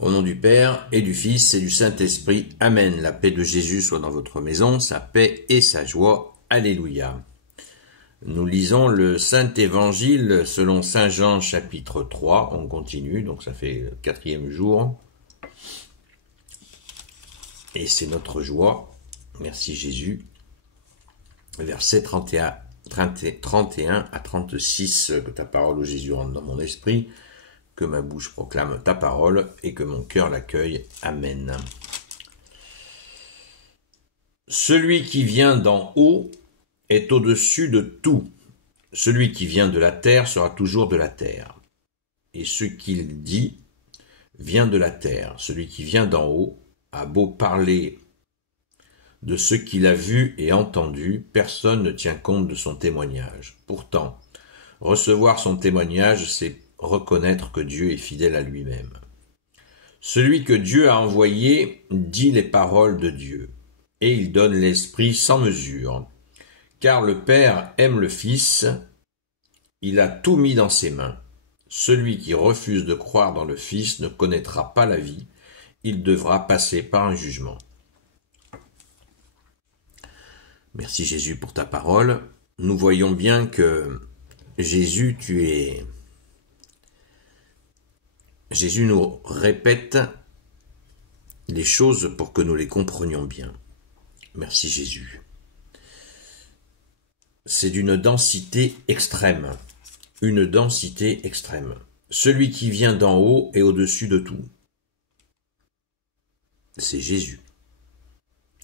Au nom du Père, et du Fils, et du Saint-Esprit. Amen. La paix de Jésus soit dans votre maison, sa paix et sa joie. Alléluia. Nous lisons le Saint-Évangile selon Saint Jean chapitre 3. On continue, donc ça fait le 4e jour. Et c'est notre joie. Merci Jésus. Versets 31 à 36. Que ta parole, ô Jésus, rentre dans mon esprit. Que ma bouche proclame ta parole et que mon cœur l'accueille. Amen. Celui qui vient d'en haut est au-dessus de tout. Celui qui vient de la terre sera toujours de la terre. Et ce qu'il dit vient de la terre. Celui qui vient d'en haut a beau parler de ce qu'il a vu et entendu, personne ne tient compte de son témoignage. Pourtant, recevoir son témoignage, c'est reconnaître que Dieu est fidèle à lui-même. Celui que Dieu a envoyé dit les paroles de Dieu, et il donne l'Esprit sans mesure. Car le Père aime le Fils, il a tout mis dans ses mains. Celui qui refuse de croire dans le Fils ne connaîtra pas la vie, il devra passer par un jugement. Merci Jésus pour ta parole. Nous voyons bien que Jésus nous répète les choses pour que nous les comprenions bien. Merci Jésus. C'est d'une densité extrême. Une densité extrême. Celui qui vient d'en haut est au-dessus de tout. C'est Jésus.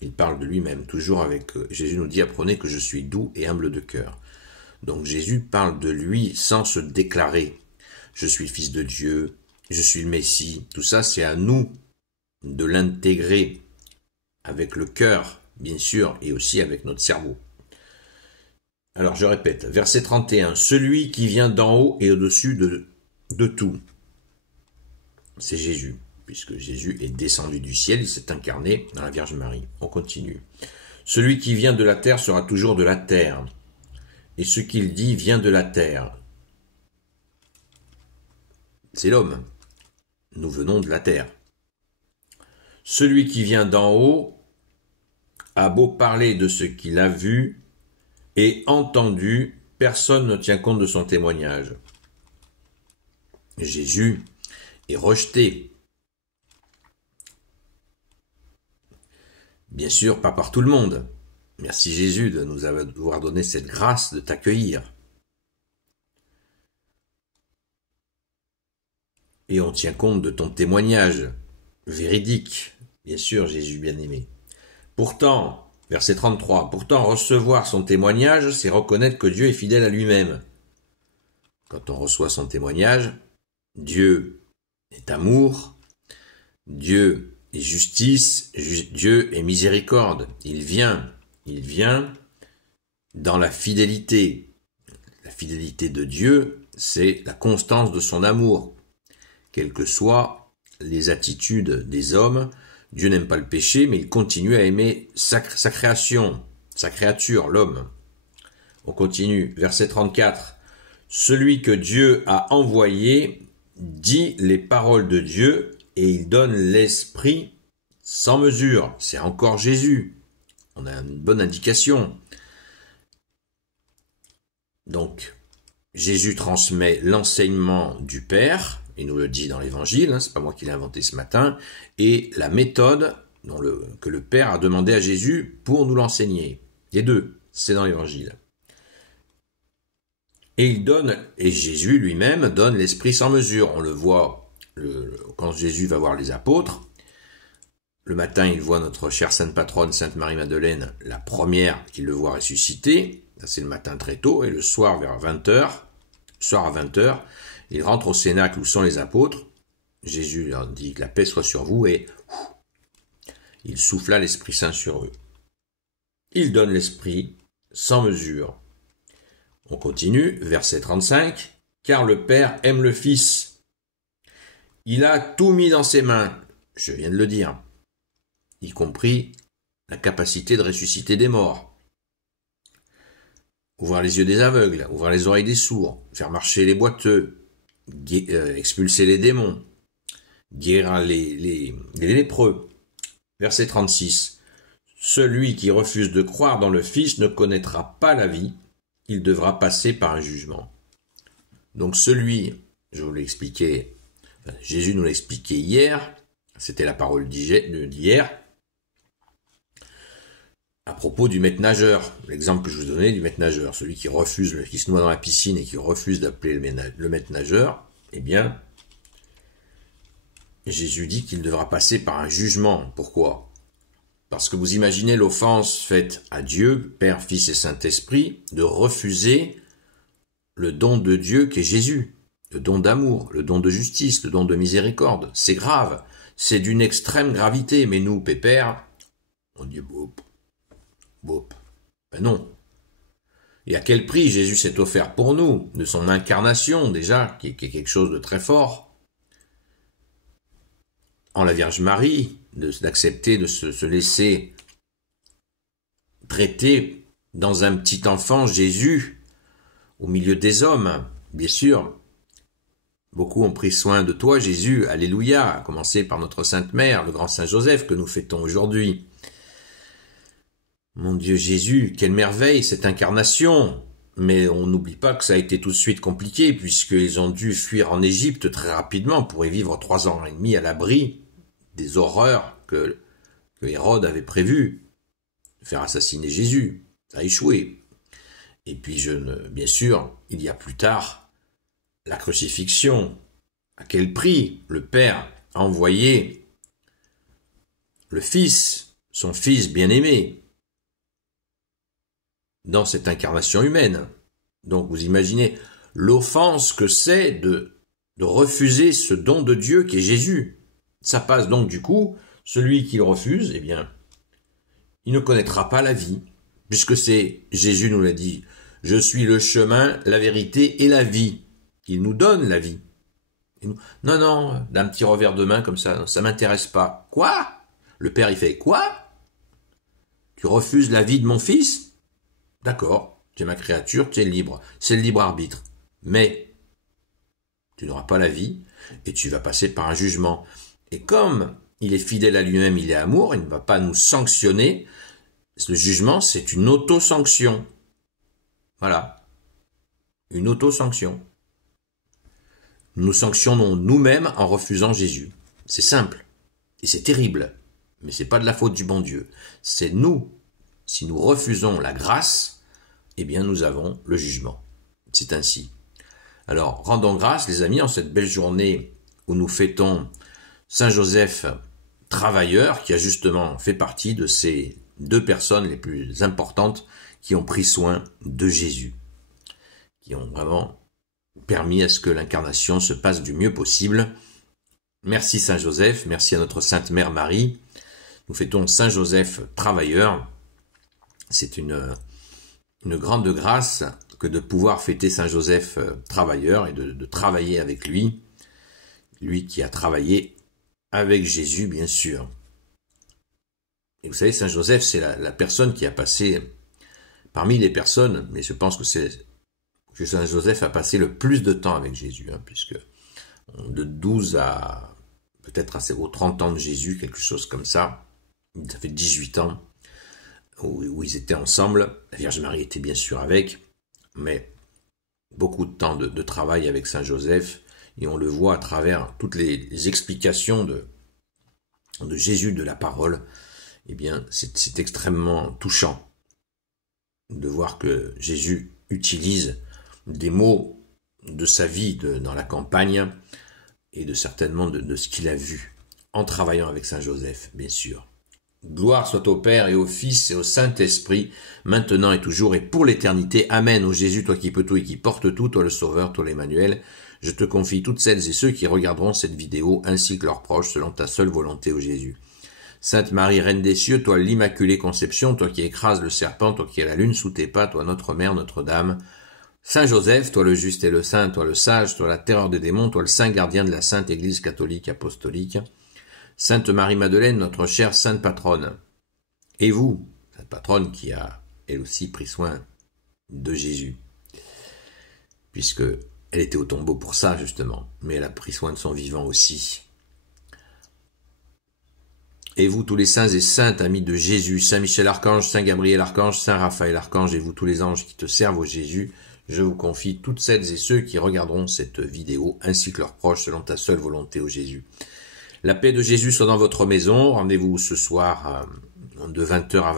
Il parle de lui-même, toujours avec Jésus nous dit, apprenez que je suis doux et humble de cœur. Donc Jésus parle de lui sans se déclarer. Je suis le Fils de Dieu, je suis le Messie. Tout ça, c'est à nous de l'intégrer avec le cœur, bien sûr, et aussi avec notre cerveau. Alors je répète, verset 31, celui qui vient d'en haut est au-dessus de tout. C'est Jésus. Puisque Jésus est descendu du ciel, il s'est incarné dans la Vierge Marie. On continue. Celui qui vient de la terre sera toujours de la terre, et ce qu'il dit vient de la terre. C'est l'homme. Nous venons de la terre. Celui qui vient d'en haut a beau parler de ce qu'il a vu et entendu, personne ne tient compte de son témoignage. Jésus est rejeté. Bien sûr, pas par tout le monde. Merci Jésus de nous avoir donné cette grâce de t'accueillir. Et on tient compte de ton témoignage véridique, bien sûr, Jésus bien-aimé. Pourtant, verset 33, pourtant recevoir son témoignage, c'est reconnaître que Dieu est fidèle à lui-même. Quand on reçoit son témoignage, Dieu est amour, Dieu et justice, Dieu est miséricorde. Il vient dans la fidélité. La fidélité de Dieu, c'est la constance de son amour. Quelles que soient les attitudes des hommes, Dieu n'aime pas le péché, mais il continue à aimer sa création, sa créature, l'homme. On continue, verset 34. Celui que Dieu a envoyé dit les paroles de Dieu, et il donne l'Esprit sans mesure. C'est encore Jésus. On a une bonne indication. Donc, Jésus transmet l'enseignement du Père, il nous le dit dans l'Évangile, c'est pas moi qui l'ai inventé ce matin, et la méthode que le Père a demandé à Jésus pour nous l'enseigner. Les deux, c'est dans l'Évangile. Et Jésus lui-même donne l'Esprit sans mesure. On le voit quand Jésus va voir les apôtres, le matin il voit notre chère sainte patronne, Sainte Marie-Madeleine, la première qu'il le voit ressusciter, c'est le matin très tôt, et le soir vers 20h, à 20h, il rentre au cénacle où sont les apôtres, Jésus leur dit que la paix soit sur vous, et il souffla l'Esprit Saint sur eux. Il donne l'Esprit sans mesure. On continue, verset 35, car le Père aime le Fils. Il a tout mis dans ses mains, je viens de le dire, y compris la capacité de ressusciter des morts, ouvrir les yeux des aveugles, ouvrir les oreilles des sourds, faire marcher les boiteux, expulser les démons, guérira les lépreux. Verset 36. Celui qui refuse de croire dans le Fils ne connaîtra pas la vie, il devra passer par un jugement. Donc celui, je vous l'ai expliqué, Jésus nous l'a expliqué hier, c'était la parole d'hier, à propos du maître nageur, l'exemple que je vous donnais du maître nageur, celui qui se noie dans la piscine et qui refuse d'appeler le maître nageur, eh bien, Jésus dit qu'il devra passer par un jugement. Pourquoi ? Parce que vous imaginez l'offense faite à Dieu, Père, Fils et Saint-Esprit, de refuser le don de Dieu qu'est Jésus, le don d'amour, le don de justice, le don de miséricorde. C'est grave, c'est d'une extrême gravité, mais nous, pépères, on dit bop. Ben non. Et à quel prix Jésus s'est offert pour nous, de son incarnation déjà, qui est quelque chose de très fort, en la Vierge Marie, d'accepter de se laisser traiter dans un petit enfant Jésus, au milieu des hommes, bien sûr. Beaucoup ont pris soin de toi, Jésus, alléluia, à commencer par notre Sainte Mère, le grand Saint Joseph, que nous fêtons aujourd'hui. Mon Dieu Jésus, quelle merveille cette incarnation! Mais on n'oublie pas que ça a été tout de suite compliqué, puisqu'ils ont dû fuir en Égypte très rapidement pour y vivre 3 ans et demi à l'abri des horreurs que Hérode avait prévues, de faire assassiner Jésus. Ça a échoué. Et puis, bien sûr, il y a plus tard la crucifixion. À quel prix le Père a envoyé le Fils, son Fils bien-aimé, dans cette incarnation humaine. Donc vous imaginez l'offense que c'est de refuser ce don de Dieu qui est Jésus. Ça passe donc du coup, celui qui le refuse, eh bien, il ne connaîtra pas la vie, puisque Jésus nous l'a dit, je suis le chemin, la vérité et la vie. Il nous donne la vie. Non, d'un petit revers de main comme ça m'intéresse pas. Quoi? Le Père il fait quoi? Tu refuses la vie de mon fils? D'accord, tu es ma créature, tu es libre, c'est le libre arbitre. Mais tu n'auras pas la vie et tu vas passer par un jugement. Et comme il est fidèle à lui-même, il est amour, il ne va pas nous sanctionner. Le jugement, c'est une auto-sanction. Voilà. Une auto-sanction. Nous sanctionnons nous-mêmes en refusant Jésus. C'est simple. Et c'est terrible. Mais c'est pas de la faute du bon Dieu. C'est nous. Si nous refusons la grâce, eh bien nous avons le jugement. C'est ainsi. Alors, rendons grâce, les amis, en cette belle journée où nous fêtons Saint Joseph travailleur, qui a justement fait partie de ces 2 personnes les plus importantes qui ont pris soin de Jésus, qui ont vraiment permis à ce que l'incarnation se passe du mieux possible. Merci Saint Joseph, merci à notre Sainte Mère Marie. Nous fêtons Saint Joseph travailleur. C'est une grande grâce que de pouvoir fêter Saint Joseph travailleur et de travailler avec lui qui a travaillé avec Jésus, bien sûr. Et vous savez, Saint Joseph, c'est la personne qui a passé, parmi les personnes, mais je pense que Saint Joseph a passé le plus de temps avec Jésus, puisque de 12 à peut-être aux 30 ans de Jésus, quelque chose comme ça, ça fait 18 ans, où ils étaient ensemble. La Vierge Marie était bien sûr avec, mais beaucoup de temps de travail avec Saint Joseph, et on le voit à travers toutes les explications de Jésus, de la parole. Eh bien, c'est extrêmement touchant de voir que Jésus utilise des mots de sa vie dans la campagne et certainement de ce qu'il a vu en travaillant avec Saint Joseph, bien sûr. Gloire soit au Père et au Fils et au Saint-Esprit, maintenant et toujours et pour l'éternité. Amen. Ô Jésus, toi qui peux tout et qui portes tout, toi le Sauveur, toi l'Emmanuel, je te confie toutes celles et ceux qui regarderont cette vidéo, ainsi que leurs proches, selon ta seule volonté, ô Jésus. Sainte Marie, Reine des cieux, toi l'Immaculée Conception, toi qui écrases le serpent, toi qui as la lune sous tes pas, toi notre Mère, Notre-Dame. Saint Joseph, toi le juste et le saint, toi le sage, toi la terreur des démons, toi le saint gardien de la Sainte Église catholique apostolique. Sainte Marie-Madeleine, notre chère sainte patronne. Et vous, cette patronne qui a, elle aussi, pris soin de Jésus, puisque elle était au tombeau pour ça, justement, mais elle a pris soin de son vivant aussi. Et vous tous les saints et saintes amis de Jésus, Saint Michel Archange, Saint Gabriel Archange, Saint Raphaël Archange, et vous tous les anges qui te servent au Jésus, je vous confie toutes celles et ceux qui regarderont cette vidéo, ainsi que leurs proches, selon ta seule volonté, ô Jésus. La paix de Jésus soit dans votre maison. Rendez-vous ce soir de 20h à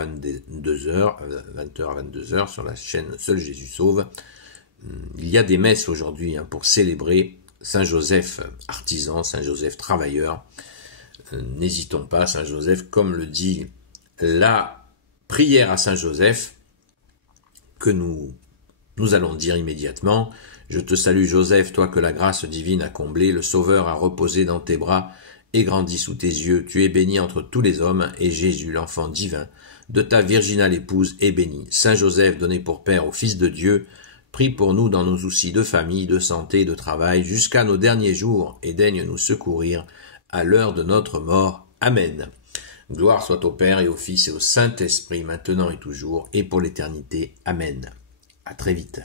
22h, sur la chaîne Seul Jésus Sauve. Il y a des messes aujourd'hui pour célébrer Saint Joseph artisan, Saint Joseph travailleur. N'hésitons pas, Saint Joseph, comme le dit la prière à Saint Joseph, que nous allons dire immédiatement. Je te salue Joseph, toi que la grâce divine a comblé, le Sauveur a reposé dans tes bras et grandi sous tes yeux. Tu es béni entre tous les hommes, et Jésus, l'enfant divin, de ta virginale épouse, est béni. Saint Joseph, donné pour Père au Fils de Dieu, prie pour nous dans nos soucis de famille, de santé, de travail, jusqu'à nos derniers jours, et daigne nous secourir à l'heure de notre mort. Amen. Gloire soit au Père et au Fils et au Saint-Esprit, maintenant et toujours, et pour l'éternité. Amen. À très vite.